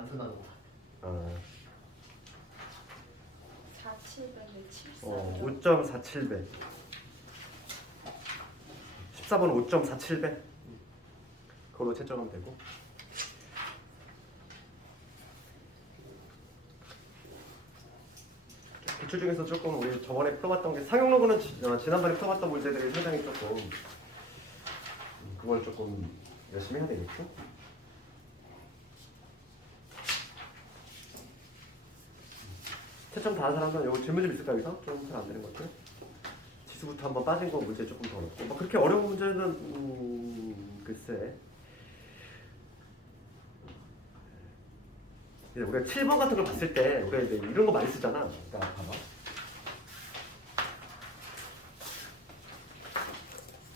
단순한 거. 아, 4700에 74. 5.47배. 14번은 5.47배. 그걸로 채점하면 되고. 기출 중에서 조금 우리 저번에 풀어봤던 게 상용 로그는 지난번에 풀어봤던 문제들이 상당히 조금 그걸 조금 열심히 해야 되겠죠? 채점 다 한 사람은 요거 질문 좀 있을까 여기서? 좀 잘 안 되는 것 같아요. 지수부터 한번 빠진 거 문제 조금 더 어렵고 뭐 그렇게 어려운 문제는 글쎄 이제 우리가 7번 같은 걸 봤을 때 우리가 이제 이런 거 많이 쓰잖아. 그러니까 봐봐.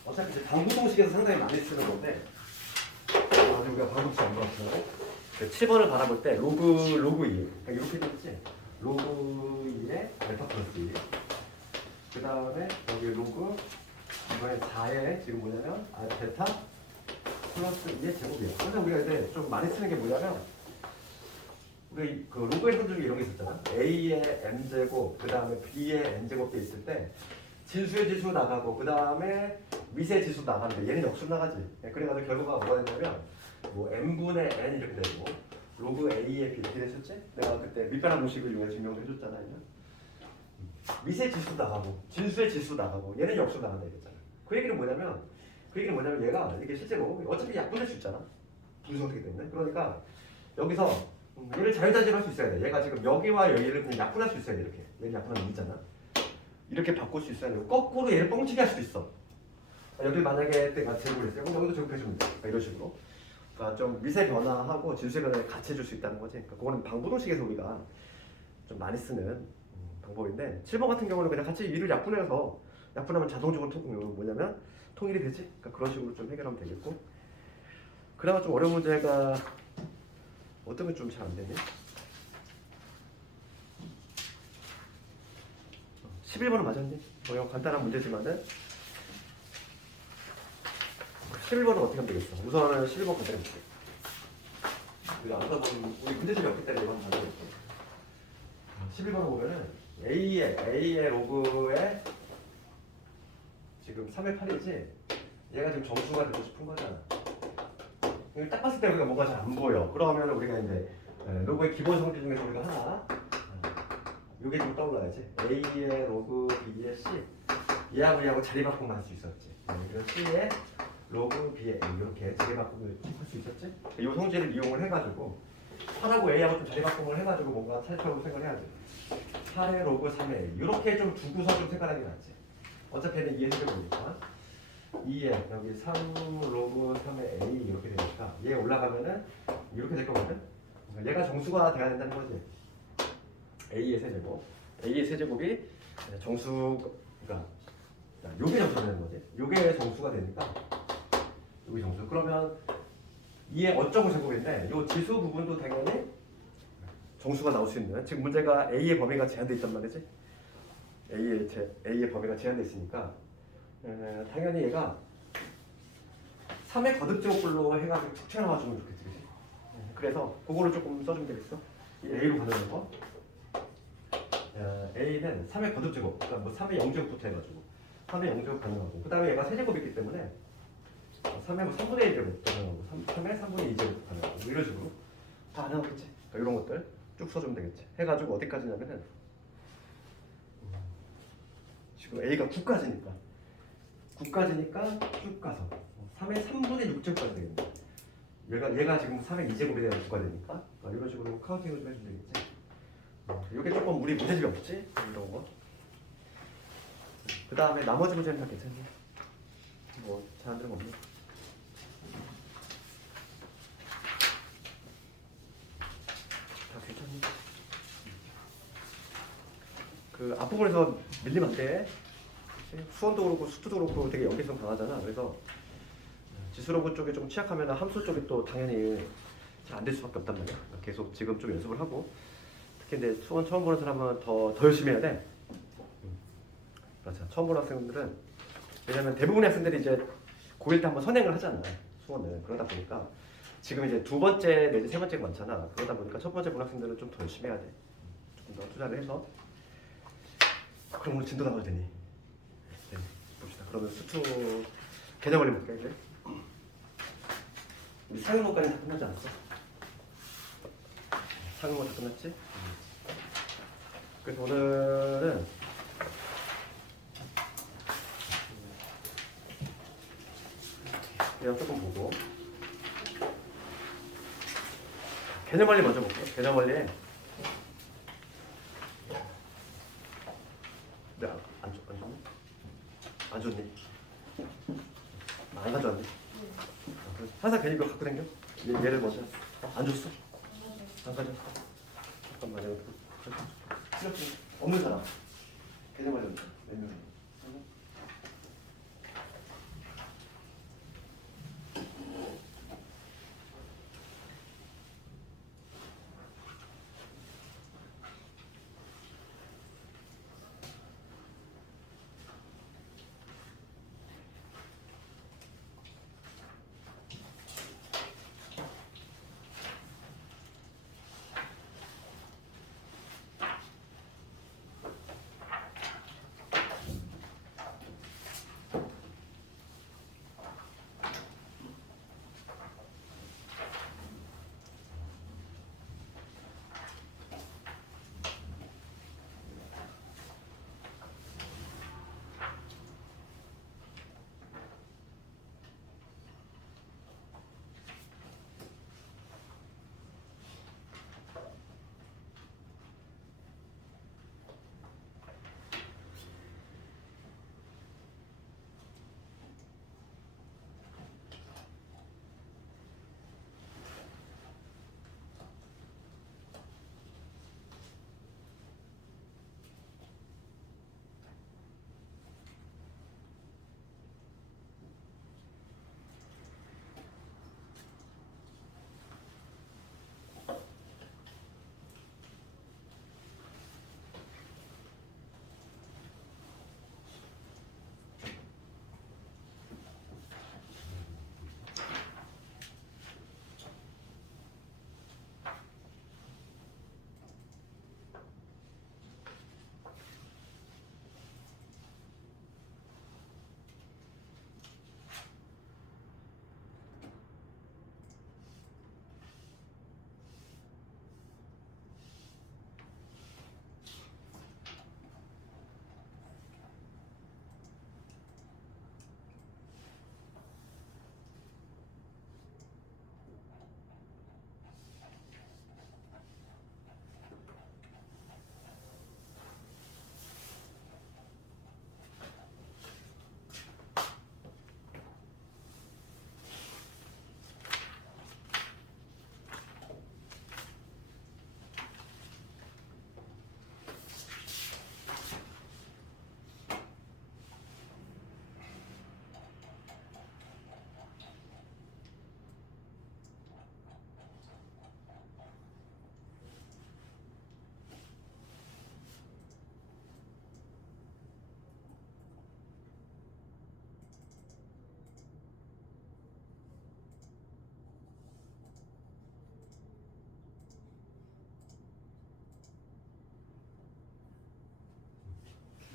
어차피 이제 방구동식에서 상당히 많이 쓰는 건데 아직 우리가 방구동식 안 봤어요. 7번을 바라볼 때 로그 2 그러니까 이렇게 되겠지. 로그 2에 알파 플러스 2 그 다음에 여기 로그 이번에 4에 지금 뭐냐면 베타 플러스 2의 제곱이에요. 그래서 우리가 이제 좀 많이 쓰는 게 뭐냐면 우리 그 로그의 선 중에 이런 게 있었잖아. A의 m제곱 그 다음에 B의 n제곱 돼 있을 때 진수의 지수 나가고 그 다음에 미세 지수 나가는데 얘는 역수 나가지. 그래가지고 결과가 뭐가 됐냐면 뭐 m분의 n 이렇게 되고 로그 a의 b 이렇게 됐었지? 내가 그때 밑변환 공식을 이용해 증명을 해줬잖아. 미세 지수 나가고 진수의 지수 나가고 얘는 역수 나간다 이랬잖아. 그 얘기는 뭐냐면 얘가 이게 실제로 어차피 약분될 수 있잖아. 분수성이기 때문에. 그러니까 여기서 얘를 자유자재로 할 수 있어야 돼. 얘가 지금 여기와 여기를 그냥 약분할 수 있어야 돼. 이렇게 얘는 약분하면 2잖아. 이렇게 바꿀 수 있어야 되고 거꾸로 얘를 뻥치게 할 수도 있어. 여기 만약에 내가 제곱을 했어요. 그럼 여기도 제곱해주면 돼. 이런 식으로. 그러니까 좀 미세 변화하고 진수의 변화를 같이 해줄 수 있다는 거지. 그러니까 그거는 방부동식에서 우리가 좀 많이 쓰는 방법인데 7번 같은 경우는 그냥 같이 이를 약분해서 약분하면 자동적으로 뭐냐면 통일이 되지. 그러니까 그런 식으로 좀 해결하면 되겠고. 그나마 좀 어려운 문제가 어떤 게 좀 잘 안 되니? 11번은 맞았니? 뭐 간단한 문제지만은 11번은 어떻게 하면 되겠어? 우선은 11번 간단히 볼게. 우리가 아까 우리 문제집이 없기 때문에 이건 간단히 볼게. 11번을 보면은 A의 로그에 지금 3의 8이지? 얘가 지금 정수가 되고 싶은 거잖아. 이걸 딱 봤을 때 우리가 뭔가 잘 안 보여. 그러면 우리가 이제 로그의 기본 성질 중에서 우리가 하나 요게 좀 떠올라야지. A의 로그 B의 C 얘하고 자리바꿈을 할 수 있었지. 그래서 C의 로그 B의 A 이렇게 자리바꿈을 할 수 있었지. 이 성질을 이용을 해가지고 8하고 A하고 좀 자리바꿈을 해가지고 뭔가 차이점으로 생각을 해야지. 8의 로그 3의 A 이렇게 좀 두고서 좀 생각하는 게 낫지. 어차피 얘는 이해해줄 거니까 2에 여기 3 로그 3의 A 이렇게 되니까 얘 올라가면은 이렇게 될 거거든. 그러니까 얘가 정수가 돼야 된다는 거지. A의 세제곱, A의 세제곱이 정수, 그러니까 요게 정수가 되는 거지. 요게 정수가 되니까 요게 정수. 그러면 2의 어쩌고 제곱인데 요 지수 부분도 당연히 정수가 나올 수 있는. 지금 문제가 A의 범위가 제한돼 있단 말이지. A의 범위가 제한돼 있으니까 당연히 얘가 3의 거듭제곱불로 해가지고 툭 튀어나와주면 좋겠지. 그래서 그거를 조금 써주면 되겠어. 이 A로 가는 거. A는 3의 거듭제곱, 그러니까 뭐 3의 0제곱부터 해가지고 3의 0제곱 가능하고 그 다음에 얘가 세제곱이기 때문에 3의 뭐 3분의 1제곱 가능하고 3의 3분의 2제곱 가능하고 뭐 이런 식으로 다 가능하겠지. 그러니까 이런 것들 쭉 써주면 되겠지. 해가지고 어디까지냐면은 지금 A가 9까지니까 쭉 가서 3의 3분의 6제곱까지 되겠네. 얘가 지금 3의 2제곱에 대한 9가 되니까 이런 식으로 카운팅을 좀 해주면 되겠지. 이게 조금 우리 문제집이 없지? 이런 거. 그 다음에 나머지 문제는 다 괜찮니? 뭐 잘안 되는 거 없니? 다 괜찮니? 그 앞부분에서 밀리면 안 돼. 수원도 그렇고 수투도 그렇고 되게 연계성 강하잖아. 그래서 지수로그 쪽에 좀 취약하면 함수 쪽이 또 당연히 잘 안 될 수밖에 없단 말이야. 계속 지금 좀 연습을 하고 특히 이제 수원 처음 보는 사람은 더 열심히 해야 돼. 그렇죠. 처음 보는 학생들은 왜냐면 대부분의 학생들이 이제 고1 때 한번 선행을 하잖아. 수원을. 그러다 보니까 지금 이제 두 번째 내지 세 번째가 많잖아. 그러다 보니까 첫 번째 고등학생들은 좀 더 열심히 해야 돼. 조금 더 투자를 해서. 그럼 오늘 진도 나가야 되니? 네, 봅시다. 그러면 수투 개념 원리 볼까 이제? 우리 상용어까지 다 끝나지 않았어? 상용어 다 끝났지? 그래서 오늘은 그냥 조금 보고 개념 원리 먼저 볼게요. 개념 원리에 네, 안 좋니? 안 좋니? 안 가져왔니? 항상 괜히 이거 갖고 다녀? 얘를 먼저 안 줬어? 안 가져? 잠깐만요. 없는 사람 개념 원리 몇 명?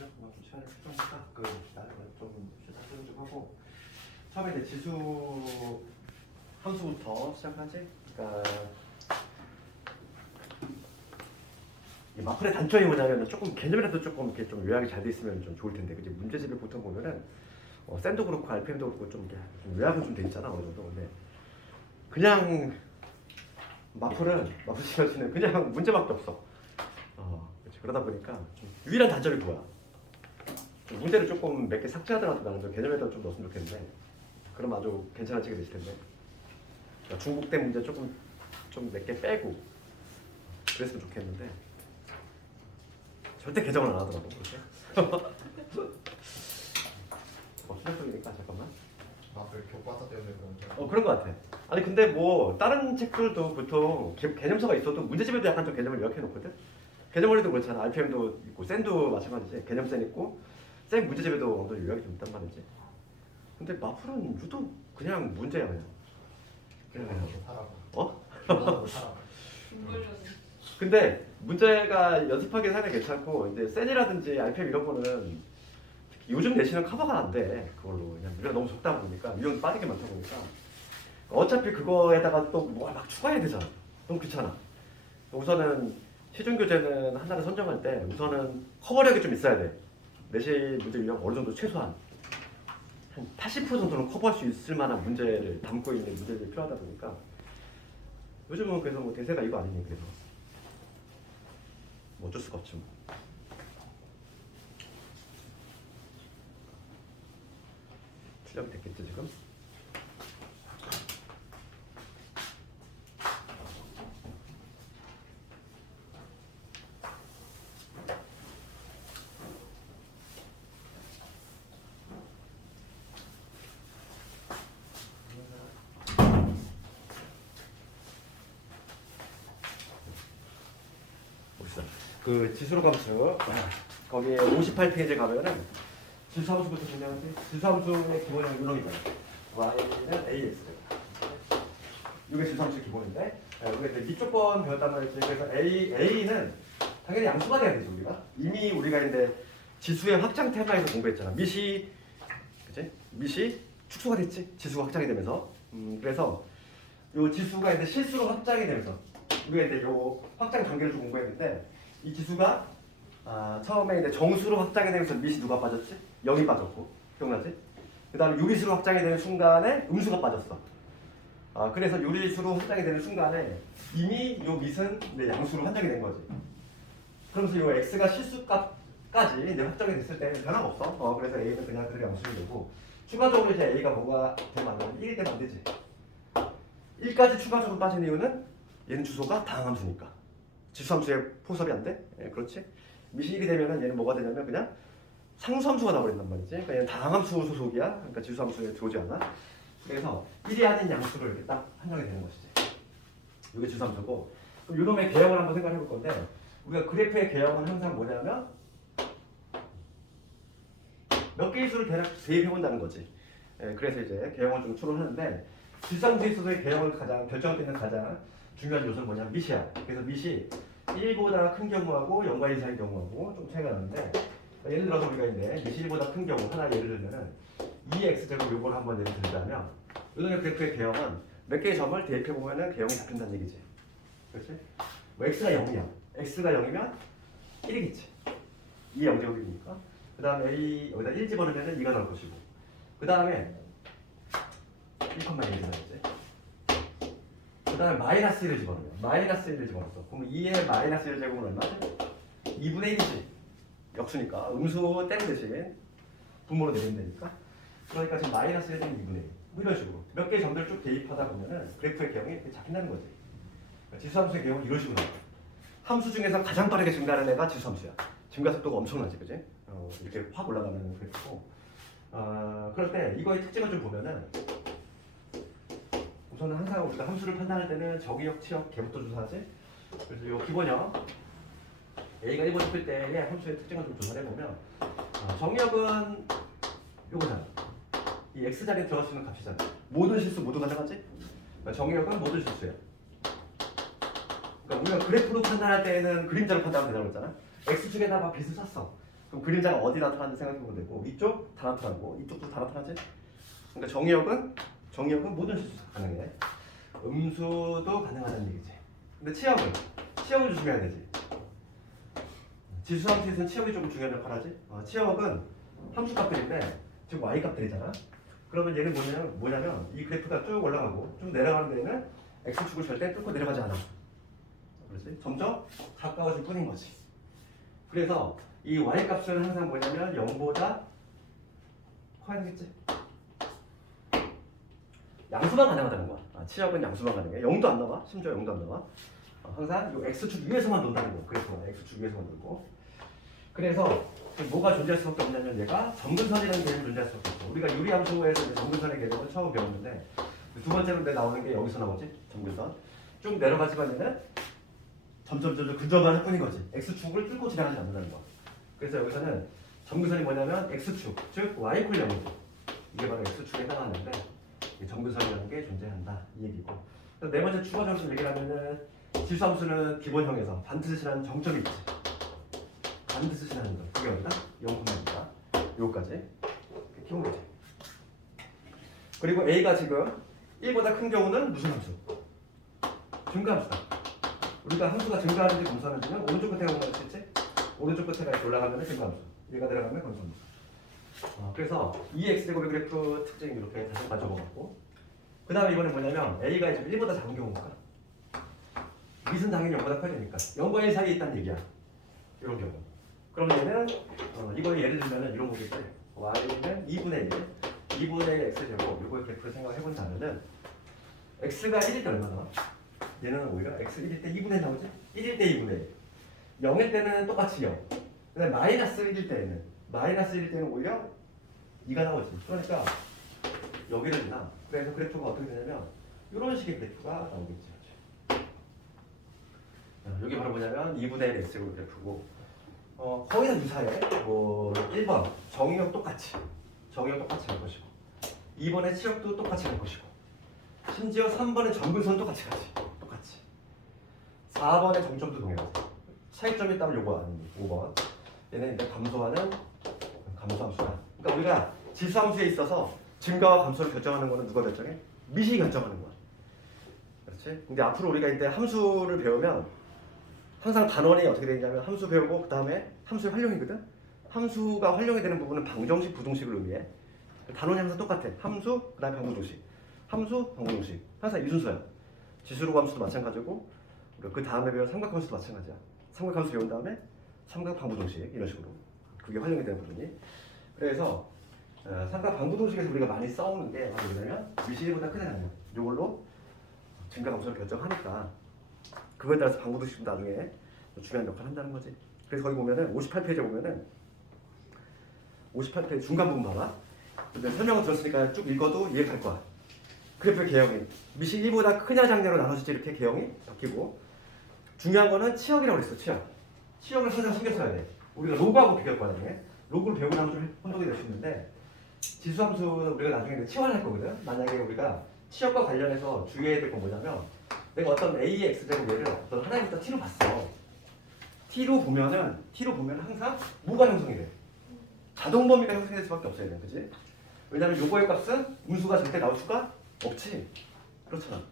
좀 시간을 좀 딱 봅시다. 좀 쉬다 좀 하고 처음에 이제 지수 함수부터 시작하지. 그러니까 이 마플의 단점이 뭐냐면 조금 개념이라도 조금 이렇게 좀 요약이 잘 돼 있으면 좀 좋을 텐데, 그지? 문제집을 보통 보면은 샌도 그렇고 RPM도 그렇고 좀 이렇게 좀 요약은 좀 돼 있잖아 어느 정도. 근데 그냥 마플 시험지는 그냥 문제밖에 없어. 그렇지. 그러다 보니까 좀 유일한 단점이 뭐야? 문제를 조금 몇 개 삭제하더라도 나는 좀 개념에다 좀 넣었으면 좋겠는데, 그럼 아주 괜찮아지게 되실 텐데. 그러니까 중복된 문제 조금 좀 몇 개 빼고 그랬으면 좋겠는데 절대 개정을 안 하더라고. 그렇게. 수학적이니까 잠깐만. 그 교과서 때문에 그런가? 그런 것 같아. 아니 근데 뭐 다른 책들도 보통 개념서가 있어도 문제집에도 약간 좀 개념을 요약해 놓거든. 개념 원리도 그렇잖아. RPM도 있고 샌도 마찬가지지. 개념센 있고 쌤 문제집에도 어느 요약이 좀 있단 말이지. 근데 마플은 유독 그냥 문제야 그냥. 그래요. 살아봐. 어? 결론으로 살아봐. 중벌려는 근데 문제가 연습하기 사는 괜찮고 이제 셀이라든지 RPM 이런 거는 특히 요즘 내시는 커버가 안 돼. 그걸로 그냥 우리가 너무 적다 보니까 유형 빠르게 많다 보니까 어차피 그거에다가 또 뭐 막 추가해야 되잖아. 너무 귀찮아. 우선은 시중 교재는 하나를 선정할 때 우선은 커버력이 좀 있어야 돼. 내시 문제 유형 어느 정도 최소한 한 80% 정도는 커버할 수 있을 만한 문제를 담고 있는 문제들이 필요하다 보니까 요즘은 그래서 뭐 대세가 이거 아니니 그래서 뭐 어쩔 수가 없지 뭐. 출력이 됐겠지 지금? 봅시다. 그 지수로 함수 거기에 58페이지 가면은 지수함수부터 보면 지수함수의 기본형 유형이잖아. y는 ax. 이게 지수함수의 기본인데 우리가 이제 밑쪽 번 배웠단 말이지. 그래서 a는 당연히 양수가 돼야 되죠 우리가. 이미 우리가 이제 지수의 확장 테마에서 공부했잖아. 밑이 그치? 밑이 축소가 됐지. 지수가 확장이 되면서. 그래서 요 지수가 이제 실수로 확장이 되면서 우리가 이제 요 확장 단계를 좀 공부했는데 이 지수가 처음에 이제 정수로 확장이 되면서 밑이 누가 빠졌지? 0이 빠졌고 기억나지? 그 다음에 유리수로 확장이 되는 순간에 음수가 빠졌어. 그래서 유리수로 확장이 되는 순간에 이미 요 밑은 이제 양수로 확장이 된 거지. 그러면서 요 x가 실수값까지 이제 확정이 됐을 때는 변함없어. 그래서 a는 그냥 그대로 양수이 되고 추가적으로 이제 a가 뭐가 되면 안 되면 1이 되면 안 되지. 1까지 추가적으로 빠진 이유는 얘는 주소가 다항함수니까. 지수함수의 포섭이 안 돼? 예, 그렇지? 밑이 1이 되면은 얘는 뭐가 되냐면 그냥 상수함수가 나버린단 말이지. 그러니까 얘는 다항함수 소속이야. 그러니까 지수함수에 들어오지 않아. 그래서 1이 아닌 양수를 이렇게 딱 한정이 되는 것이지. 이게 지수함수고. 그럼 이놈의 개형을 한번 생각해 볼 건데 우리가 그래프의 개형은 항상 뭐냐면 몇 개의 수를 대입해 본다는 거지. 예, 그래서 이제 개형을 좀 추론하는데 지수함수에 있어서의 개형을 가장 결정짓는 가장 중요한 요소는 뭐냐면 밑이야. 그래서 밑이 1보다 큰 경우하고 0과 1 사이 경우하고 좀 차이가 나는데 예를 들어서 우리가 이제 밑이 1보다 큰 경우 하나 예를 들면은 2x제곱 요걸 한번 예를 들자면 요즘의 그래프의 개형은 몇 개의 점을 대입해 보면은 개형이 잡힌다는 얘기지. 그렇지? 뭐 x가 0이야. x가 0이면 1이겠지. 2 0제곱이니까. 그 다음에 a 여기다 1 집어넣으면 2가 나올 것이고. 그 다음에 1,1이 나오지. 그 다음에 마이너스 1을 집어넣으면 마이너스 1을 집어넣었어. 그럼 2의 마이너스 1 제곱은 얼마지? 2분의 1이지. 역수니까 음수 땡 대신 분모로 내리면 되니까. 그러니까 지금 마이너스 1은 2분의 1. 뭐 이런 식으로 몇 개의 점들을 쭉 대입하다 보면은 그래프의 개형이 이렇게 잡힌다는 거지. 그러니까 지수함수의 개형은 이런 식으로 나와. 함수 중에서 가장 빠르게 증가하는 애가 지수함수야. 증가 속도가 엄청나지, 그지? 이렇게 확 올라가는 그래프고. 그럴 때 이거의 특징을 좀 보면은 우선은 항상 우리가 함수를 판단할 때는 저기역, 치역, 개부터 조사하지. 그래서 이 기본형 a가 1번 싶을 때의 함수의 특징을 좀 조사해 보면 정역은 요거잖아. 이 x 자리에 들어갈 수 있는 값이잖아. 모든 실수 모두 가능하지? 그러니까 정역은 모든 실수야. 그러니까 우리가 그래프로 판단할 때는 그림자로 판단하면 되라고 했잖아. x축에다 막 빛을 쐈어. 그럼 그림자가 어디 나타나는지 생각해보면 되고 이쪽 다 나타나고 이쪽도 다 나타나지? 그러니까 정역은 모든 실수 가능해. 음수도 가능하다는 얘기지. 근데 치역을 조심해야 되지. 지수함수에서는 치역이 조금 중요한 역할을 하지. 치역은 함수값들인데 지금 y값들이잖아. 그러면 얘는 뭐냐면 이 그래프가 쭉 올라가고 쭉 내려가는 데에는 x축을 절대 뚫고 내려가지 않아. 그렇지? 점점 가까워질 뿐인 거지. 그래서 이 y값은 항상 뭐냐면 0보다 커야 되겠지. 양수만 가능하다는 거야. 치역은 양수만 가능해. 0도 안 나와. 심지어 0도 안 나와. 항상 이 x축 위에서만 논다는 거. 그래서 x축 위에서만 놀고. 그래서 뭐가 존재할 수밖에 없냐면 얘가 점근선이라는 개념이 존재할 수밖에 없어. 우리가 유리함수에서 점근선의 개념을 처음 배웠는데 두 번째로 나오는 게 여기서 나오지. 점근선. 쭉 내려가지만 얘는 점점 근접을 할 뿐인 거지. x축을 뚫고 지나가지 않는다는 거야. 그래서 여기서는 점근선이 뭐냐면 x축, 즉 y = 0이지. 이게 바로 x축에 해당하는데 정근선이라는 게 존재한다 이 얘기고. 네 번째 추가 점수 얘기를 하면은 지수함수는 기본형에서 반드시라는 정점이 있지. 반드시라는 점. 그게 어디다? 0,1이다. 요거까지. 기본 문제. 그리고 A가 지금 1보다 큰 경우는 무슨 함수? 증가함수다. 우리가 함수가 증가하는지 검사하는지는 오른쪽 끝에 가면 수 있지? 오른쪽 끝에 가 올라가면 증가함수. 얘가 내려가면 감소함수. 그래서 이 x제곱의 그래프 특징이 이렇게 다시 맞춰보고, 그 다음에 이번에 뭐냐면 A가 지금 1보다 작은 경우니까 밑은 당연히 0보다 커지니까 0과 1 사이에 있다는 얘기야. 이런 경우. 그럼 얘는 이거 예를 들면 이런 거겠지. y는 2분의 1, 2분의 1 x제곱 이거의 그래프를 생각해본다면은 x가 1일 때 얼마나? 얘는 오히려 x 1일 때 2분의 1 나오지? 1일 때 2분의 1. 0일 때는 똑같이 0. 근데 마이너스 1일 때는 마이너스 1일 때는 오히려 2가 나오지. 그러니까 여기를 나. 그래서 그래프가 어떻게 되냐면 이런 식의 그래프가 나오겠지. 여기 바로 뭐냐면 2분의 1 x제곱 그래프고, 거의 다 유사해. 뭐 1번 정의역 똑같이 할 것이고, 2번의 치역도 똑같이 할 것이고, 심지어 3번의 정근선 똑같이 가지. 똑같이. 4번의 정점도 동일하지. 차이점이 있다면 요거 아니니 5번. 얘는 이제 감소하는 감소함수다. 그러니까 우리가 지수함수에 있어서 증가와 감소를 결정하는 거는 누가 결정해? 밑이 결정하는 거야. 그렇지? 근데 앞으로 우리가 이제 함수를 배우면 항상 단원이 어떻게 되냐면 함수 배우고 그 다음에 함수의 활용이거든. 함수가 활용이 되는 부분은 방정식, 부등식을 의미해. 단원이 항상 똑같아. 함수, 그 다음에 방부등식. 함수, 방부등식. 항상 이 순서야. 지수로 함수도 마찬가지고, 그 다음에 배운 삼각함수도 마찬가지야. 삼각함수 배운 다음에 삼각 방부등식 이런 식으로. 그게 활용이 되는 부분이. 그래서 삼각 방부등식에서 우리가 많이 써오는 게 바로 뭐냐면 밑이 1보다 크다 아니야. 이걸로 증가 감소를 결정하니까 그거에 따라서 방부등식도 나중에 중요한 역할을 한다는 거지. 그래서 거기 보면은 58페이지에 보면은 58페이지 중간 부분 봐봐. 설명을 들었으니까 쭉 읽어도 이해할 거야. 그래프의 개형이 밑이 1보다 크냐 작냐로 나눠지지. 이렇게 개형이 바뀌고, 중요한 거는 치역이라고 그랬어. 치역을 항상 신경 써야 돼. 우리가 로그하고 비교할 거야. 나중에 로그를 배우고 나면 좀 혼동이 될 수 있는데, 지수함수는 우리가 나중에 치환할 거거든. 만약에 우리가 치역과 관련해서 주의해야 될 건 뭐냐면, 내가 어떤 a, x제곱 얘를 어떤 하나부터 t로 봤어. t로 보면은 항상 뭐가 형성이 돼? 자동 범위가 형성될 수밖에 없어야 돼. 그지? 왜냐면 요거의 값은 음수가 절대 나올 수가 없지. 그렇잖아.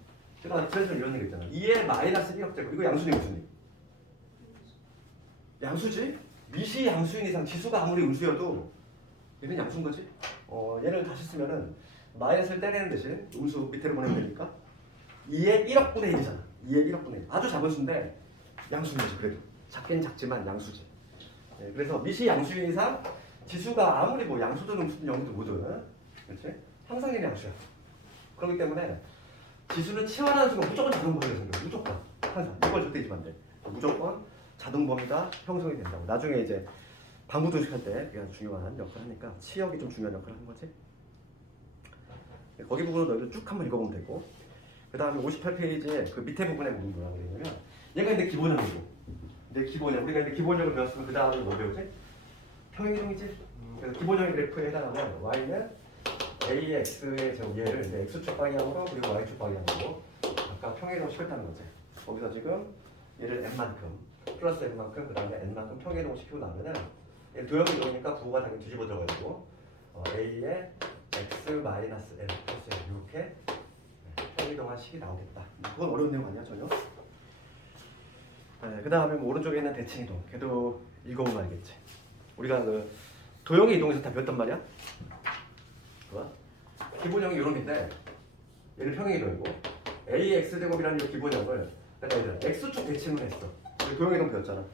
그래서 이런 얘기 있잖아. 2의 마이너스 1역제곱. 이거 양수니 무수니? 양수지? 밑이 양수인 이상 지수가 아무리 음수여도 얘는 양수인 거지. 얘를 다시 쓰면은 마이너스를 떼내는 대신 음수 밑으로 보내면 되니까 2의 1억 분의 1이잖아. 2의 1억 분의 1. 아주 작은 수인데 양수인 거지. 그래도 작긴 작지만 양수지. 네, 그래서 밑이 양수인 이상 지수가 아무리 뭐 양수든 음수든 영수든 뭐든, 그렇지? 항상 얘는 양수야. 그렇기 때문에 지수는 치환하는 순간 무조건 자동 범위가 생겨. 무조건. 항상. 이걸 절대 잊으면 안 돼. 무조건 자동 범위가 형성이 된다고. 나중에 이제 방부등식 할 때 그게 아주 중요한 역할을 하니까 치역이 좀 중요한 역할을 하는 거지. 거기 부분을 너희들 쭉 한번 읽어보면 되고, 그 다음에 58페이지에 그 밑에 부분에 부분 뭐라고 그러냐면 얘가 이제 기본형이고, 이제 기본형. 우리가 이제 기본형을 배웠으면 그 다음에 뭐 배우지? 평행이동이지. 그래서 기본형 그래프에 해당하면 y는 ax의 제곱 얘를 x축 방향으로 그리고 y축 방향으로 아까 평행이동 시켰다는 거지. 거기서 지금 얘를 n만큼 플러스 n만큼 그 다음에 n만큼 평행이동 시키고 나면은 도형이 이러니까 부호가 당연히 뒤집어 들어가지고 a의 x 마이너스 n 플러스 n 이렇게 평행이동한 식이 나오겠다. 그건 어려운 내용 아니야 전혀. 네, 그 다음에 뭐 오른쪽에 있는 대칭이동. 걔도 읽어보면 알겠지. 우리가 그 도형의 이동에서 다 배웠단 말이야. 기본형이 이런 게인데 얘는 평행이동이고 ax제곱이라는 이 기본형을 내가 이제 x축 대칭을 했어. 도형이동 배웠잖아.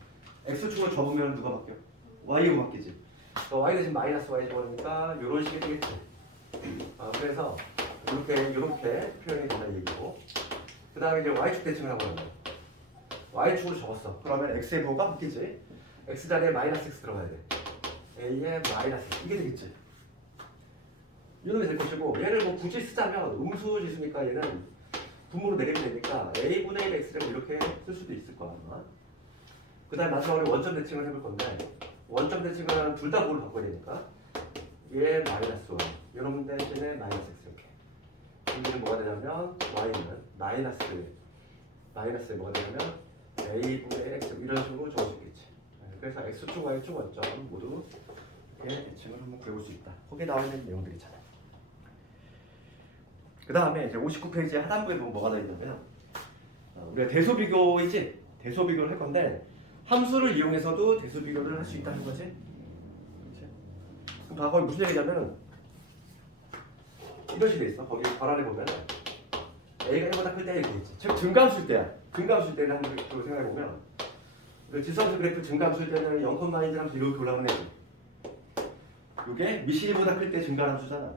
x축을 접으면 누가 바뀌어? y로 바뀌지. y 대신 마이너스 y 제곱이니까 이런 식이 되겠지. 그래서 이렇게 표현이 된다는 얘기고, 그 다음에 이제 y축 대칭을 하고 있는 거야. y축으로 적었어. 그러면 x의 부호가 바뀌지. x 자리에 마이너스 x 들어가야 돼. a의 마이너스 이게 되겠지. 이놈이 될 것이고, 얘를 뭐 굳이 쓰자면 음수 지수니까 얘는 분모로 내리면 되니까 a분의 1 x를 이렇게 쓸 수도 있을 거야. 그 다음에 마지막으로 원점 대칭을 해볼 건데, 원점 대칭은 둘 다 부호를 바꿔야 되니까 얘 마이너스 1 이놈 대신에 마이너스 x 이렇게 여기는 뭐가 되냐면 y는 마이너스 뭐가 되냐면 a분의 x 이런 식으로 적을 수 있겠지. 그래서 x축, y축 원점 모두 이렇게 대칭을 한번 그려볼 수 있다. 거기에 나와 있는 내용들이잖아. 그 다음에 이제 59페이지에 하단부에 보면 뭐가 나있냐면 우리가 대소비교이지? 대소비교를 할 건데 함수를 이용해서도 대소비교를 할 수 있다는 거지. 그치? 그럼 과거에 무슨 얘기냐면 이런 식으로 있어. 거기 괄안에 보면 a가 1보다 클 때 이렇게 있지. 즉 증가함수일 때야. 증가함수일 때는 한번 생각해보면 지수함수 그래프 증가함수일 때는 0,1이라면서 이렇게 올라오는 애지. 이게 미시 1보다 클 때 증가함수잖아.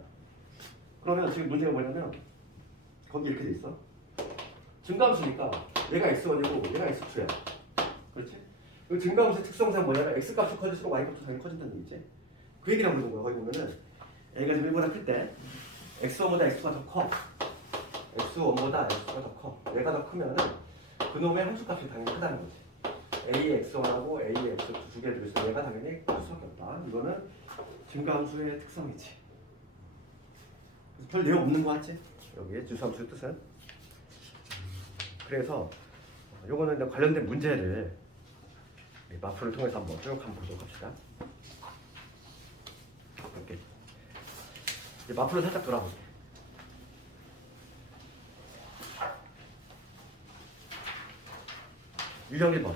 그러면 지금 문제가 뭐냐면 거기 이렇게 돼 있어. 증가함수니까 얘가 x1이고 얘가 x2야. 그렇지? 그 증가함수의 특성상 뭐냐면 x값이 커질수록 y값도 당연히 커진다는 얘기지. 그 얘기를 하는 거야. 거기 보면은 a가 좀 1보다 클 때 x1보다 x가 더 커. x1보다 x가 더 커. 얘가 더 크면은 그놈의 함수값이 당연히 크다는 거지. a의 x1하고 a의 x2 두 개를 들어있어. 얘가 당연히 클 수밖에 없다. 이거는 증가함수의 특성이지. 별 내용 없는 거 같지? 여기에 주수함수의 뜻은. 그래서 요거는 관련된 문제를 마프를 통해서 한번 쭉 한번 보도록 합시다. 이렇게 이제 마프를 살짝 돌아볼게. 유형 1번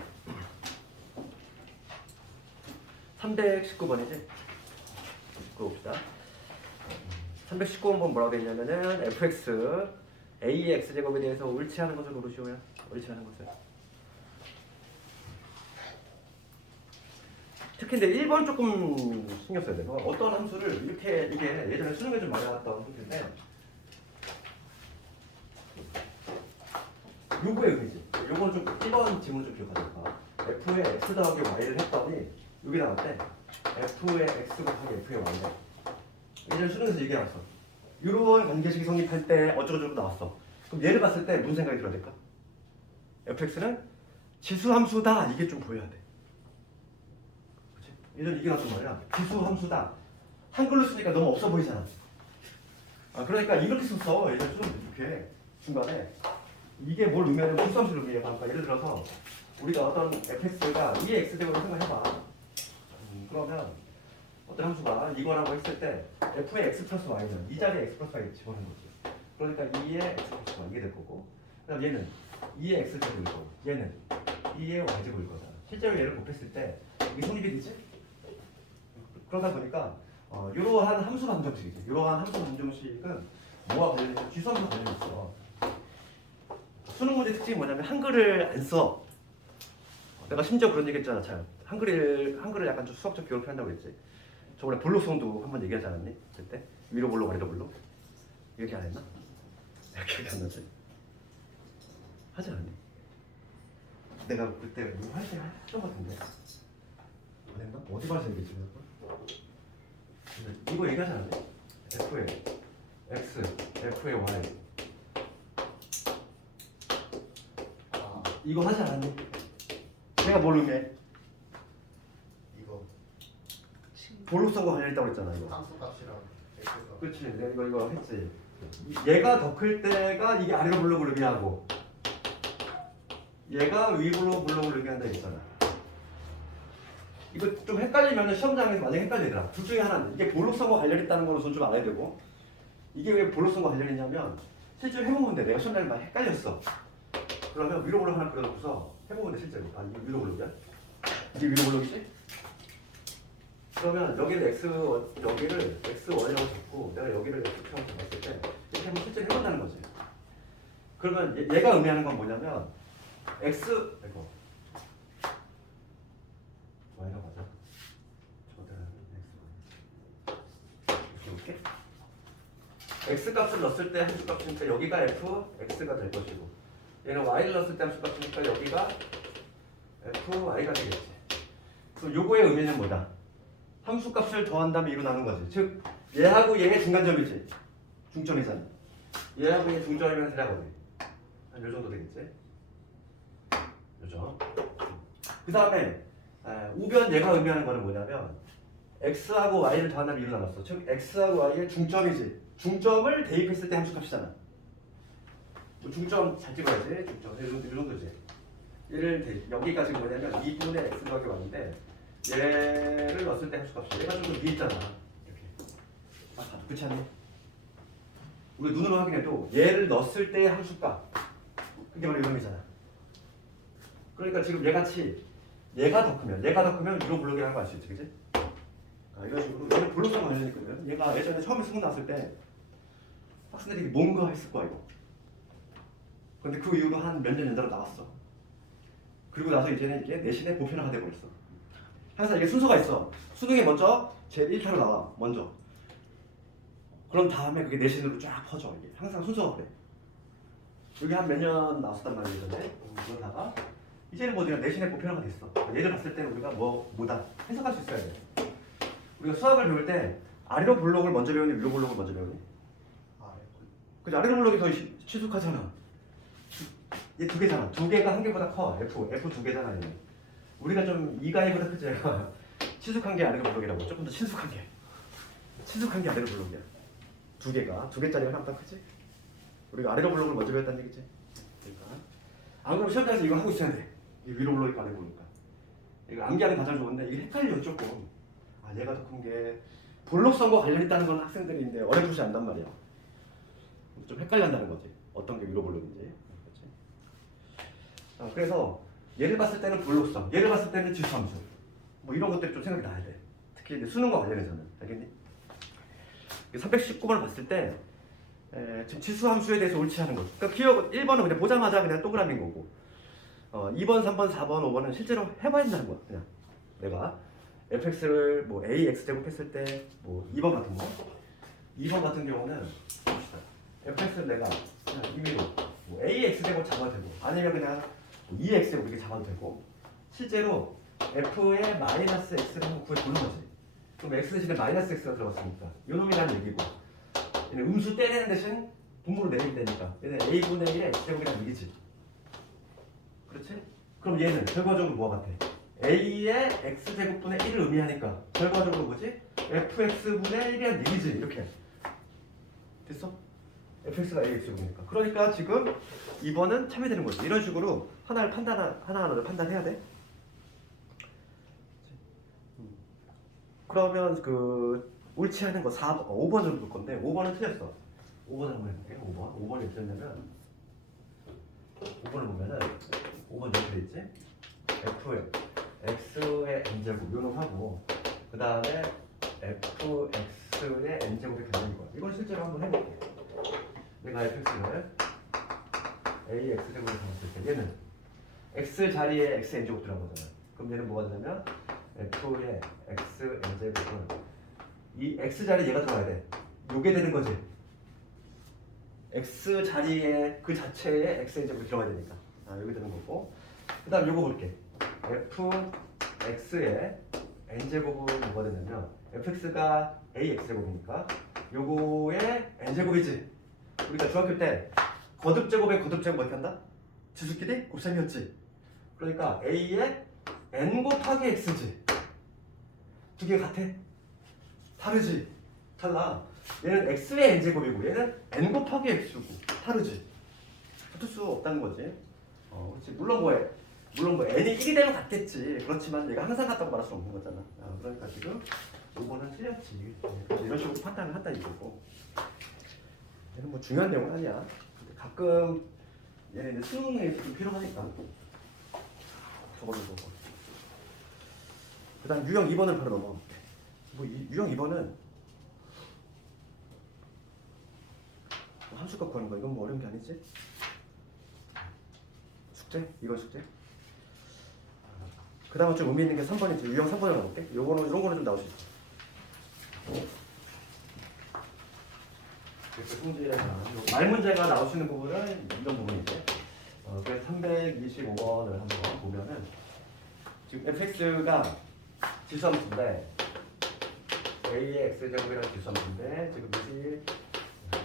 319번이지? 그거 봅시다. 319번 뭐라고 되어 있냐면은 fx a의 x제곱에 대해서 옳지 않은 것을 고르시오야. 옳지 않은 것을. 특히 근데 1번 조금 신경 써야 돼요. 어떤 함수를 이렇게 이게 예전에 수능에 좀 많이 나왔던 함수인데 요거의 의미지. 요건 좀 1번 지문 좀 기억하니까 f의 x 더하기 y를 했더니 여기 나왔대. f의 x 곱하기 f의 y래. 예전에 수능에서 얘기해놨어. 이런 관계식이 성립할 때 어쩌고저쩌고 나왔어. 그럼 얘를 봤을 때 무슨 생각이 들어야 될까? fx는 지수함수다. 이게 좀 보여야 돼. 그치? 예전에 이게 나왔단 말이야. 지수함수다. 한글로 쓰니까 너무 없어 보이잖아. 그러니까 이렇게 썼어. 예전에 좀 이렇게 중간에 이게 뭘 의미하냐면 무수함수를 의미해. 그러니까 예를 들어서 우리가 어떤 fx가 2의 x제곱을 생각해봐. 그러면 어떤 함수가 이거라고 했을 때 f의 x 플러스 y는 이 자리에 x 플러스 y 집어넣는 거지. 그러니까 2의 x 플러스 y 이게 될 거고, 그다음 얘는 2의 x 제곱일 거고, 얘는 2의 y 제곱일 거잖아. 실제로 얘를 곱했을 때 이게 성립이 되지? 그러다 보니까 이러한 함수 방정식이지. 이러한 함수 방정식은 뭐와 관련해서 지수함수 관련이 있어. 수능 문제 특징이 뭐냐면 한글을 안 써. 내가 심지어 그런 얘기 했잖아. 참 한글을 약간 좀 수학적 기호를 표현한다고 했지. 저번에 볼록성도 한번 얘기하지 않았니? 그때 위로 볼록 아래로 볼록 얘기 안 했나? 기억이 안 나지? 하지 않았니? 내가 그때 이거 할 때 했던 것 같은데 안 했나? 어디 봐서 얘기했지? 이거 얘기하지 않았니? f의 x, f의 y 이거 하지 않았니? 내가 뭘 의미해? 이거 볼록성과 관련있다고 그랬잖아. 이거. 함수값이랑 x가 그렇지. 내가 이거 했지. 얘가 더 클 때가 이게 아래로 블록을 의미하고 얘가 위로 블록을 의미한다 했잖아. 이거 좀 헷갈리면 시험장에서 만약에 헷갈리더라. 둘 중에 하나는 이게 볼록성과 관련 있다는 거로서 좀 알아야 되고 이게 왜 볼록성과 관련이 있냐면 실제로 해보면 돼. 내가 시험장에 많이 헷갈렸어. 그러면 위로 블록 하나 그려놓고서 해보면 돼. 실제로. 이게 위로 블록이야? 이게 위로 블록이지? 그러면 여기를 여기를 x1이라고 잡고 내가 여기를 x라고 잡았을 때 이렇게 한번 실제로 해본다는 거지. 그러면 얘가 의미하는 건 뭐냐면 x 이거 y가 맞아. 저대로 x 이렇게 x 값을 넣었을 때 함수 값이니까 여기가 f x가 될 것이고 얘는 y를 넣었을 때 함수 값이니까 여기가 f y가 되겠지. 그럼 요거의 의미는 뭐다? 함수값을 더한 다음에 이로 나눈 거지. 즉 얘하고 얘의 중간점이지. 중점이잖아. 얘하고 얘의 중점이면 대략 한 요 정도 되겠지. 요죠. 그 다음에 우변 얘가 의미하는 거는 뭐냐면 x하고 y를 더한 다음에 이로 나눴어. 즉 x하고 y의 중점이지. 중점을 대입했을 때 함수값이잖아. 뭐 중점 잘 찍어야지. 중점 이 정도지. 얘를 여기가 지금 뭐냐면 2분의 x 더하기 왔는데 얘를 넣었을 때 함수값이 얘가 좀 더 위에 있잖아. 이렇게. 그렇지 않니? 우리 눈으로 확인해도 얘를 넣었을 때의 함수값 그게 바로 이놈이잖아. 그러니까 지금 얘같이 얘가 더 크면 위로 블록이라는 거 알 수 있지, 그치? 이런 식으로 얘는 블록성 관련이 있거든. 얘가 예전에 처음에 수능 나왔을 때 학생들이 뭔가 했을 거야 이거. 근데 그 이후로 한 몇 년 연달아 나왔어. 그리고 나서 이제는 이게 내신의 보편화가 돼버렸어. 항상 이게 순서가 있어. 수능에 먼저 제 1타로 나와 먼저. 그럼 다음에 그게 내신으로 쫙 퍼져. 이게 항상 순서가 그래. 여기 한 몇 년 나왔었단 말이에요 전에. 그러다가 이제는 뭐 그냥 내신의 보편화가 됐어. 얘를 봤을 때는 우리가 뭐다 해석할 수 있어야 돼. 우리가 수학을 배울 때 아래로 블록을 먼저 배우니 위로 블록을 먼저 배우니? 그죠? 아래로 블록이 더 친숙하잖아. 얘 두 개잖아. 두 개가 한 개보다 커. F 두 개잖아. 얘는. 우리가 좀 이가 얘보다 크지. 얘가 친숙한 게 아래로 블록이라고. 조금 더 친숙한 게 아래로 블록이야. 두 개짜리가 하나보다 크지? 우리가 아래로 블록을 먼저 배웠다는 얘기지. 그러니까 안 그러면 시험장에서 이거 하고 있어야 돼. 이 위로 블록이 아래로 블록이니까. 이거 암기하는 가장 좋은데 이게 헷갈려 조금. 아 얘가 더 큰 게 블록성과 관련 있다는 건 학생들인데 어렴풋이 안단 말이야. 좀 헷갈린다는 거지. 어떤 게 위로 블록인지. 그래서 얘를 봤을 때는 블록성, 얘를 봤을 때는 지수함수. 뭐 이런 것들이 좀 생각이 나야 돼. 특히 이제 수능과 관련해서는. 알겠니? 319번을 봤을 때 지금 지수함수에 대해서 옳지 않은 거. 그러니까 기억 1번은 그냥 보자마자 그냥 동그라미인 거고 2번, 3번, 4번, 5번은 실제로 해봐야 된다는 거야. 그냥 내가 fx를 뭐 ax 제곱했을 때 뭐 2번 같은 거 2번 같은 경우는 fx를 내가 그냥 임의로 뭐 ax 제곱 잡아도 되고 아니면 그냥 2x 제곱 이렇게 잡아도 되고 실제로 f의 마이너스 x를 한번 구해보는 거지. 그럼 x 대신에 마이너스 x가 들어갔으니까 요놈이라는 얘기고 얘는 음수 떼내는 대신 분모로 내리면 되니까 얘는 a분의 1의 x제곱이라는 얘기지. 그렇지? 그럼 얘는 결과적으로 뭐가 같아? a의 x제곱분의 1을 의미하니까 결과적으로 뭐지? fx분의 1이라는 얘기지. 이렇게 됐어? fx가 ax제곱이니까 그러니까 지금 2번은 참여되는 거지. 이런 식으로 하나하나를 판단해야 돼. 그러면 그 옳지 않은 거 5번을 볼 건데 5번은 틀렸어. 5번 한번 해볼게. 5번이 어떻게 되냐면 5번을 보면은 5번 이렇게 돼 있지? f의 x의 n제곱 요놈 하고 그 다음에 fx의 n제곱이 되는 거야. 이걸 실제로 한번 해볼게. 내가 fx를 a x제곱을 잡았을 때 얘는 x 자리에 x n제곱 들어간 거잖아. 그럼 얘는 뭐가 되냐면 f의 x n제곱은 이 x 자리에 얘가 들어가야 돼. 요게 되는 거지. x 자리에 그 자체에 x n제곱이 들어가야 되니까 여기 되는 거고 그 다음 요거 볼게. fx의 n제곱은 뭐가 되냐면 fx가 ax제곱이니까 요거의 n제곱이지. 우리가 중학교 때 거듭제곱에 거듭제곱 어떻게 한다? 지수끼리 곱셈이었지. 그러니까 a의 n 곱하기 x지. 두 개 같아? 다르지? 달라. 얘는 x의 n제곱이고 얘는 n 곱하기 x고 다르지? 붙을 수 없다는 거지. 그렇지. 물론 뭐 n이 1이 되면 같겠지. 그렇지만 얘가 항상 같다고 말할 수 없는 거잖아. 그러니까 지금 5번은 틀렸지. 이런 식으로 판단을 한다 이거고. 얘는 뭐 중요한 내용은 아니야. 근데 가끔 얘는 이제 수능에 좀 필요하니까 저걸로 보고. 그 다음 유형 2번을 바로 넘어갈게. 뭐 유형 2번은 함수값 구하는 거. 이건 뭐 어려운 게 아니지? 숙제? 이건 숙제? 그 다음은 좀 의미 있는 게 3번이지. 유형 3번을 가볼게. 이런 거는 좀 나올 수 있어. 말 문제가 나올 수 있는 부분은 이런 부분인데 그래서 325번을 한번 보면은 지금 fx가 지수함수인데 a의 x제곱이라는 지수함수인데 지금 여기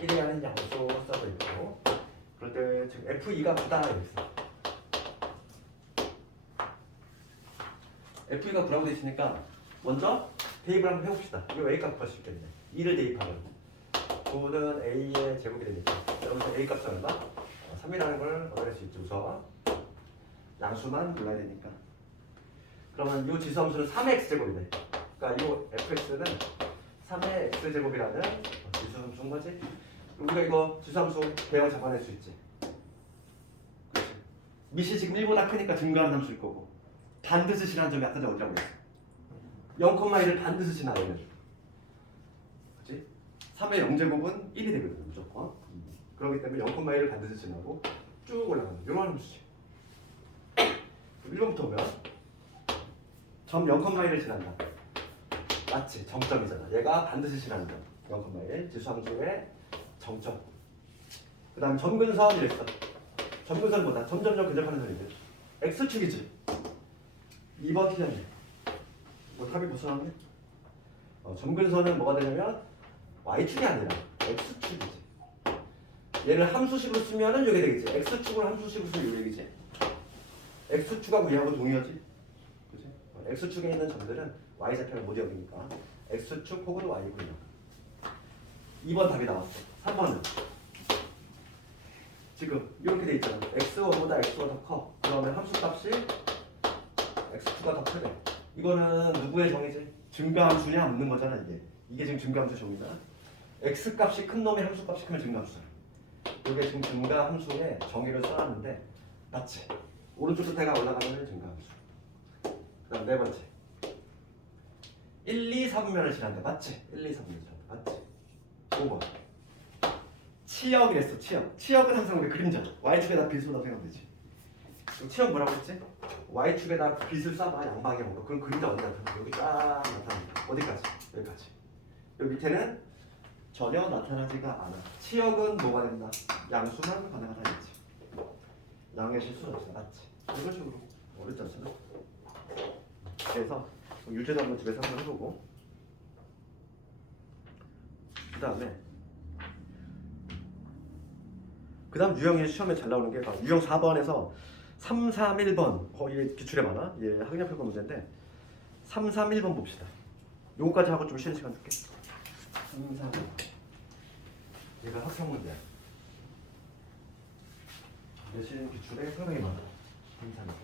1이라는 양수 써져 있고 그럴 때 지금 f2가 구다 이렇게 있어. f2가 9라고 돼 있으니까 먼저 대입을 한번 해봅시다. 이거 a 값 구할 수 있겠네. 2를 대입하면 9는 a의 제곱이 되니까 여러분 a 값은 얼마? 3이라는 걸 얻어낼 수 있죠. 우선 양수만 몰라야 되니까. 그러면 이 지수함수는 3의 x제곱이네. 그러니까 이 fx는 3의 x제곱이라는 지수함수인 거지. 우리가 이거 지수함수 대형 잡아낼 수 있지. 그렇지. 밑이 지금 1보다 크니까 증가하는 함수일 거고, 반드시 지나는 점이 아까 전에 어디라고 했어? 0,1을 반드시 지나는. 그렇지? 3의 0제곱은 1이 되거든 무조건. 그렇기 때문에 0,1을 반드시 지나고 쭉 올라가는 이런 함수지. 1번부터 보면 점 0,1을 지난다. 맞지? 정점이잖아. 얘가 반드시 지나는 점. 0,1 지수함수의 정점. 그 다음 점근선 이랬어. 점근선은 뭐다? 점점점 근접하는 선이지. x축이지. 2번 틀렸네. 뭐 답이 벌써 나왔네. 점근선은 뭐가 되냐면 y축이 아니라 x축이지. 얘를 함수식으로 쓰면은 이게 되겠지. x축을 함수식으로 쓰면 이 얘기지. x축하고 얘하고 동의어지. 그치? x축에 있는 점들은 y좌표를 못 여기니까 x축 혹은 y군요. 2번 답이 나왔어. 3번은 지금 이렇게 돼 있잖아. x1보다 x가 더 커. 그러면 함수값이 x2가 더 크네. 이거는 누구의 정의지? 증가함수냐 묻는 거잖아. 이게 지금 증가함수 정의잖아. x값이 큰 놈의 함수값이 크면 증가함수야. 이게 지금 증가함수의 정의를 써놨는데 맞지? 오른쪽 끝에가 올라가면 증가함수. 그 다음 네 번째 1, 2, 4분면을 지난다. 맞지? 1, 2, 4분면 지난다. 맞지? 5번 치역이랬어. 치역은 항상 우리 그림자 y축에다 빛을 쏟아 생각하면 되지. 치역 뭐라고 했지? y축에다 빛을 쏴봐 양방향으로. 그럼 그림자 어디 나타나? 여기 쫙 나타납니다. 어디까지? 여기까지. 여기 밑에는 전혀 나타나지가 않아. 치역은 뭐가 된다? 양수만 가능하다 했지. 양의 실수는 없어. 맞지? 이런 식으로 어렵지 않잖아. 그래서 유제도 한번 집에서 한번 해보고, 그 다음 유형이 시험에 잘 나오는 게 유형 4번에서 3, 3, 1번 거의 기출에 많아. 얘 학력평가 문제인데 3, 3, 1번 봅시다. 요거까지 하고 좀 쉬는 시간 줄게. 3, 3, 1. 얘가 학평 문제야. 내신 기출에 상당히 많아. 3, 3, 1.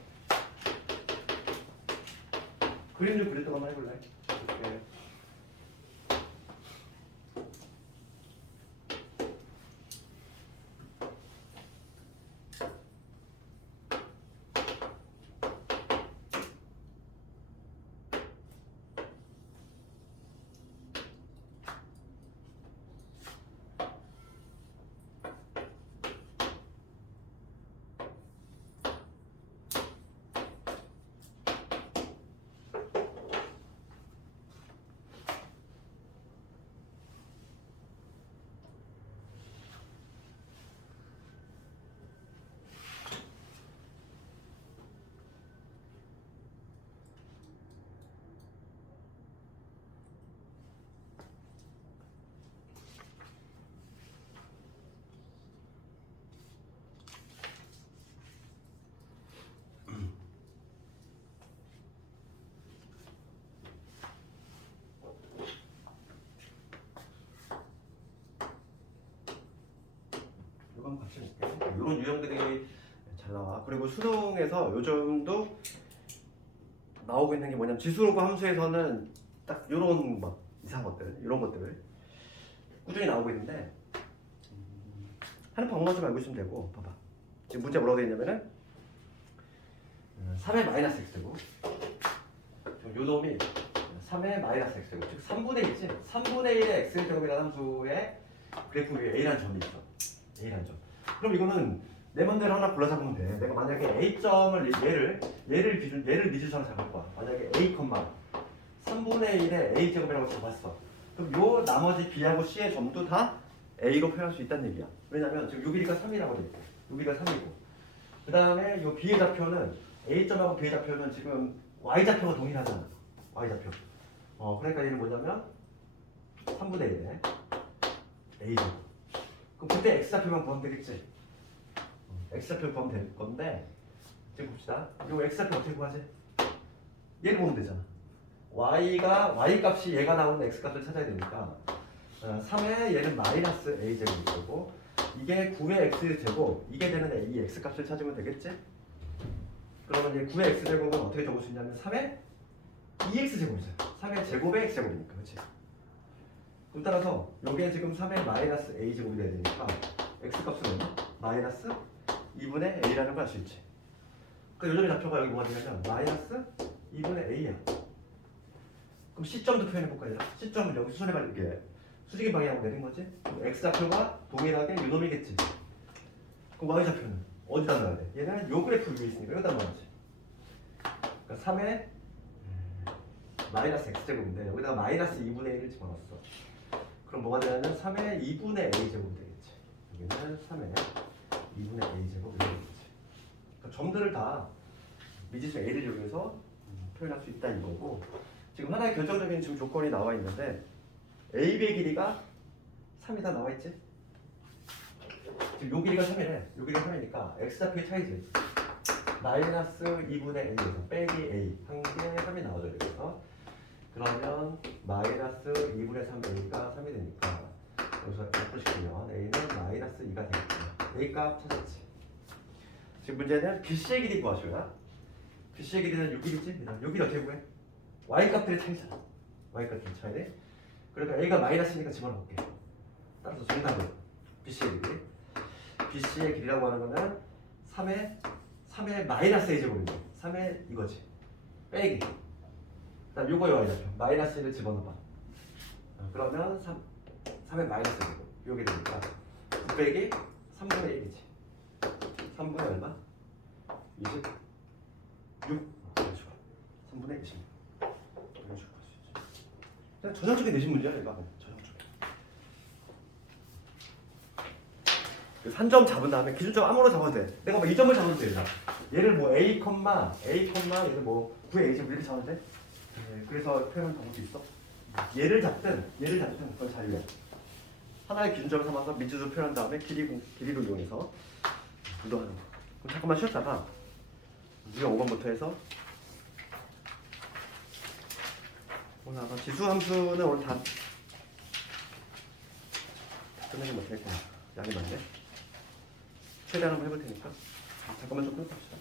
그림 좀 그렸다가 한번 해볼래? 네. 이건 같이 볼게요. 이런 유형들이 잘 나와. 그리고 수능에서 요즘도 나오고 있는 게 뭐냐면 지수로그 함수에서는 딱 이런 막 이상한 것들, 이런 것들을 꾸준히 나오고 있는데 하는 방법만 좀 알고 있으면 되고. 봐봐. 지금 문제 뭐라고 되어 있냐면은 3의 마이너스 x제곱. 요 놈이 3의 마이너스 x제곱. 즉 3분의 1이지. 3분의 1의 x제곱이라는 함수의 그래프 위에 a라는 점이 있어. A라는 점. 그럼 이거는 내 맘대로 하나 골라 잡으면 돼. 내가 만약에 A점을 얘를 미지수로 잡을 거야. 만약에 A, 3분의 1의 A제곱이라고 잡았어. 그럼 요 나머지 B하고 C의 점도 다 A로 표현할 수 있다는 얘기야. 왜냐면 지금 요 길이가 3이라고 돼 있고 요 길이가 3이고 그 다음에 요 B의 좌표는 A점하고 B의 좌표는 지금 Y좌표가 동일하잖아. Y좌표. 그러니까 얘는 뭐냐면 3분의 1의 A제곱. 그럼 그때 x좌표만 구하면 되겠지? x좌표 구하면 될 건데 지금 봅시다. 이 x좌표 어떻게 구하지? 얘를 보면 되잖아. y 값이 얘가 나오는 x값을 찾아야 되니까 3에 얘는 마이너스 a제곱이 되고 이게 9의 x제곱, 이게 되는 a x 값을 찾으면 되겠지? 그러면 이제 9의 x제곱은 어떻게 적을 수 있냐면 3의 2x제곱이잖아. 3의 제곱의 x제곱이니까, 그렇지? 그럼 따라서 요게 지금 3의 마이너스 a제곱이 돼야 되니까 x 값은 얼마? 마이너스 2분의 a라는 걸 알 수 있지. 그 요점의 좌표가 여기 뭐가 되냐면 마이너스 2분의 a야. 그럼 시점도 표현해볼까 얘들아? 시점은 여기 수선의 이게 수직의 방향으로 내린 거지? 그럼 x좌표가 동일하게 요놈이겠지. 그럼 y좌표는 어디다 넣어야 돼? 얘는 요 그래프 위에 있으니까 여기다 넣어야지. 그러니까 3의 마이너스 x제곱인데 여기다가 마이너스 2분의 1을 집어넣었어. 그럼 뭐가 되냐면 3의 2분의 a제곱이 되겠지. 여기는 3의 2분의 a제곱이 되겠지. 그러니까 점들을 다 미지수 a를 이용해서 표현할 수 있다 이거고, 지금 하나의 결정적인 지금 조건이 나와 있는데 a, b의 길이가 3이 다 나와 있지? 지금 요 길이가 3이래. 요 길이가 3이니까 x좌표의 차이지. 마이너스 2분의 a에서 빼기 a 한 개 3이 나와줘야 되겠어. 그러면 마이너스 2분의 3a가 3이 되니까 여기서 약분시키면 a는 마이너스 2가 되겠구나. a 값 찾았지. 지금 문제는 bc의 길이 구하셔야. bc의 길이는 요 길이지? 요 길이 어떻게 구해? y 값들의 차이잖아. y 값들의 차이. 그러니까 a가 마이너스니까 집어넣을게. 따라서 정답은 bc의 길이. bc의 길이라고 하는 거는 3의 마이너스 a제곱인데 3의 이거지. 빼기. 그다음 요거의 y좌표 마이너스 1을 집어넣어봐. 그러면 3의 마이너스 제곱 요게 되니까 9 빼기 3분의 1이지. 3분의 얼마? 26. 3분의 26. 이런 식으로 할 수 있지. 그냥 전형적인 내신 문제야 얘가. 전형적인. 한 점 잡은 다음에 기준점 아무로 잡아도 돼. 내가 뭐 이 점을 잡아도 돼. 얘를 뭐 a, 얘를 뭐 9의 a제곱 이렇게 잡아도 돼. 네, 그래서 표현한 방법도 있어. 얘를 잡든 그건 자유야. 하나의 기준점을 삼아서 미지수 표현한 다음에 길이로 이용해서 분도하는 거. 그럼 잠깐만 쉬었다가 우리가 5번부터 해서 오늘 아마 지수 함수는 오늘 다 끝내지 못할 거야. 양이 많네. 최대한 한번 해볼 테니까 잠깐만 좀 끊어봅시다.